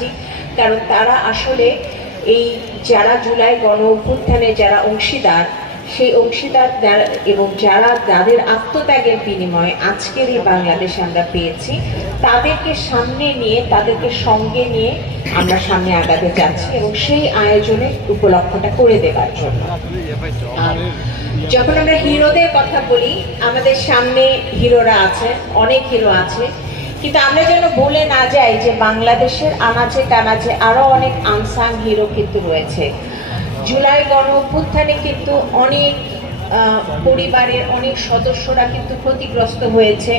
জানাচ্ছি কারণ তারা আসলে এই যারা জুলাই গণ অভ্যুত্থানে যারা অংশীদার, সেই অংশীদার এবং যারা যাদের আত্মত্যাগের বিনিময়ে আজকের এই বাংলাদেশ আমরা পেয়েছি, তাদেরকে সামনে নিয়ে, তাদেরকে সঙ্গে নিয়ে আমরা সামনে আগাতে যাচ্ছি এবং সেই আয়োজনে উপলক্ষটা করে দেওয়ার জন্য। যখন আমরা হিরোদের কথা বলি, আমাদের সামনে হিরোরা আছে, অনেক হিরো আছে কিন্তু আমরা যেন বলে না যাই যে বাংলাদেশের আনাচে কানাচে আরও অনেক আনসাং হিরো কিন্তু রয়েছে। জুলাই গণ কিন্তু অনেক পরিবারের অনেক সদস্যরা কিন্তু ক্ষতিগ্রস্ত হয়েছে।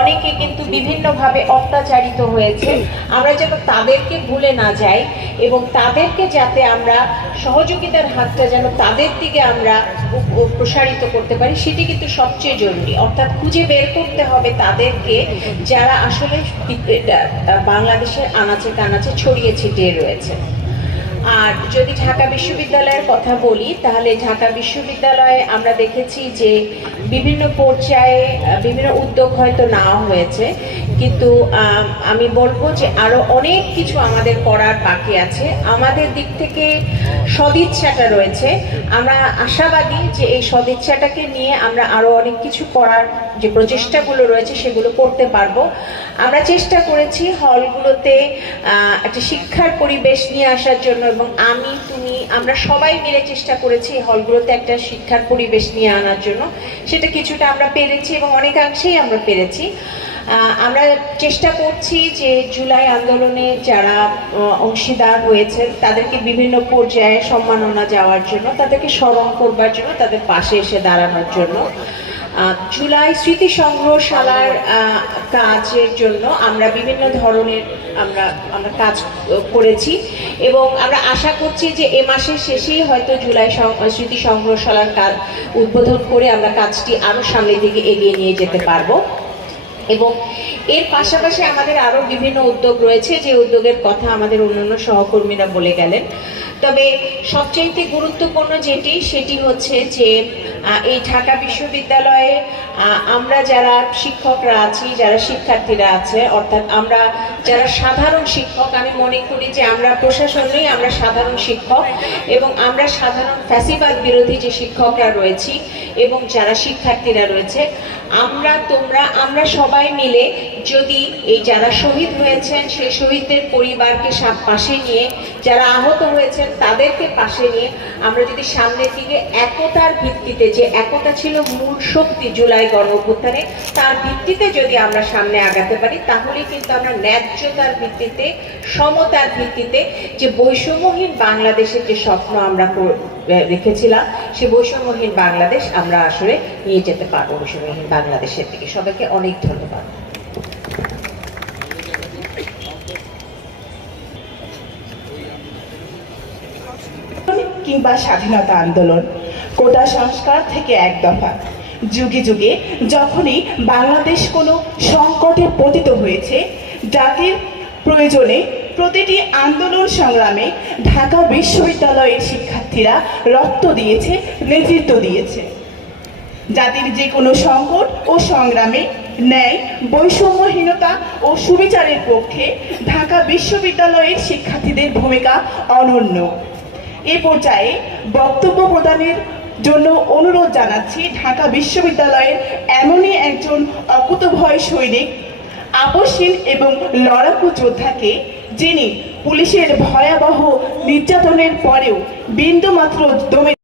অনেকে কিন্তু বিভিন্নভাবে অত্যাচারিত হয়েছে। আমরা যেন তাদেরকে ভুলে না যাই এবং তাদেরকে যাতে আমরা সহযোগিতার হাতটা যেন তাদের দিকে আমরা প্রসারিত করতে পারি, সেটি কিন্তু সবচেয়ে জরুরি। অর্থাৎ খুঁজে বের করতে হবে তাদেরকে যারা আসলে বাংলাদেশের আনাচে কানাচে ছড়িয়ে ছিটিয়ে রয়েছে। আর যদি ঢাকা বিশ্ববিদ্যালয়ের কথা বলি, তাহলে ঢাকা বিশ্ববিদ্যালয়ে আমরা দেখেছি যে বিভিন্ন পর্যায়ে বিভিন্ন উদ্যোগ হয়তো নেওয়া হয়েছে। কিন্তু আমি বলব যে আরও অনেক কিছু আমাদের করার বাকি আছে। আমাদের দিক থেকে সদিচ্ছাটা রয়েছে। আমরা আশাবাদী যে এই সদিচ্ছাটাকে নিয়ে আমরা আরও অনেক কিছু করার যে প্রচেষ্টাগুলো রয়েছে, সেগুলো করতে পারব। আমরা চেষ্টা করেছি হলগুলোতে একটা শিক্ষার পরিবেশ নিয়ে আসার জন্য এবং আমি, তুমি, আমরা সবাই মিলে চেষ্টা করেছি এই হলগুলোতে একটা শিক্ষার পরিবেশ নিয়ে আনার জন্য। সেটা কিছুটা আমরা পেরেছি এবং অনেকাংশেই আমরা পেরেছি। আমরা চেষ্টা করছি যে জুলাই আন্দোলনে যারা অংশীদার হয়েছেন, তাদেরকে বিভিন্ন পর্যায়ে সম্মাননা যাওয়ার জন্য, তাদেরকে স্মরণ করবার জন্য, তাদের পাশে এসে দাঁড়ানোর জন্য। জুলাই স্মৃতি সংগ্রহশালার কাজের জন্য আমরা বিভিন্ন ধরনের আমরা আমরা কাজ করেছি এবং আমরা আশা করছি যে এ মাসের শেষেই হয়তো জুলাই স্মৃতি সংগ্রহশালার কাজ উদ্বোধন করে আমরা কাজটি আরও সামনের দিকে এগিয়ে নিয়ে যেতে পারব। এবং এর পাশাপাশি আমাদের আরও বিভিন্ন উদ্যোগ রয়েছে, যে উদ্যোগের কথা আমাদের অন্যান্য সহকর্মীরা বলে গেলেন। তবে সবচাইতে গুরুত্বপূর্ণ যেটি, সেটি হচ্ছে যে এই ঢাকা বিশ্ববিদ্যালয়ে আমরা যারা শিক্ষকরা আছি, যারা শিক্ষার্থীরা আছে, অর্থাৎ আমরা যারা সাধারণ শিক্ষক, আমি মনে করি যে আমরা প্রশাসনেই আমরা সাধারণ শিক্ষক এবং আমরা সাধারণ ফ্যাসিবাদ বিরোধী যে শিক্ষকরা রয়েছি এবং যারা শিক্ষার্থীরা রয়েছে আমরা, তোমরা, আমরা সবাই মিলে যদি এই যারা শহীদ হয়েছেন, সেই শহীদদের পরিবারকে পাশে নিয়ে, যারা আহত হয়েছেন, তাদেরকে পাশে নিয়ে আমরা যদি সামনের দিকে একতার ভিত্তিতে যে একতা ছিল মূল শক্তি জুলাই গণ অভ্যুত্থানে, তার ভিত্তিতে যদি আমরা সামনে আগাতে পারি, তাহলে কিন্তু আমরা ন্যায্যতার ভিত্তিতে, সমতার ভিত্তিতে যে বৈষম্যহীন বাংলাদেশের যে স্বপ্ন আমরা রেখেছিলাম, সে বৈষম্যহীন বাংলাদেশ আমরা আসলে নিয়ে যেতে পারব বৈষম্যহীন বাংলাদেশের দিকে। সবাইকে অনেক ধন্যবাদ। কিংবা স্বাধীনতা আন্দোলন, কোটা সংস্কার থেকে এক দফা। যুগে যুগে যখনই বাংলাদেশ কোনো সংকটে পতিত হয়েছে, জাতির প্রয়োজনে প্রতিটি আন্দোলন সংগ্রামে ঢাকা বিশ্ববিদ্যালয়ের শিক্ষার্থীরা রক্ত দিয়েছে, নেতৃত্ব দিয়েছে। জাতির যে কোনো সংকট ও সংগ্রামে ন্যায়, বৈষম্যহীনতা ও সুবিচারের পক্ষে ঢাকা বিশ্ববিদ্যালয়ের শিক্ষার্থীদের ভূমিকা অনন্য। এ পর্যায়ে বক্তব্য প্রদানের জন্য অনুরোধ জানাচ্ছি ঢাকা বিশ্ববিদ্যালয়ের এমনই একজন অকুতভয় সৈনিক আপসীন এবং লড়াকু যোদ্ধাকে যিনি পুলিশের ভয়াবহ নির্যাতনের পরেও বিন্দুমাত্র দমে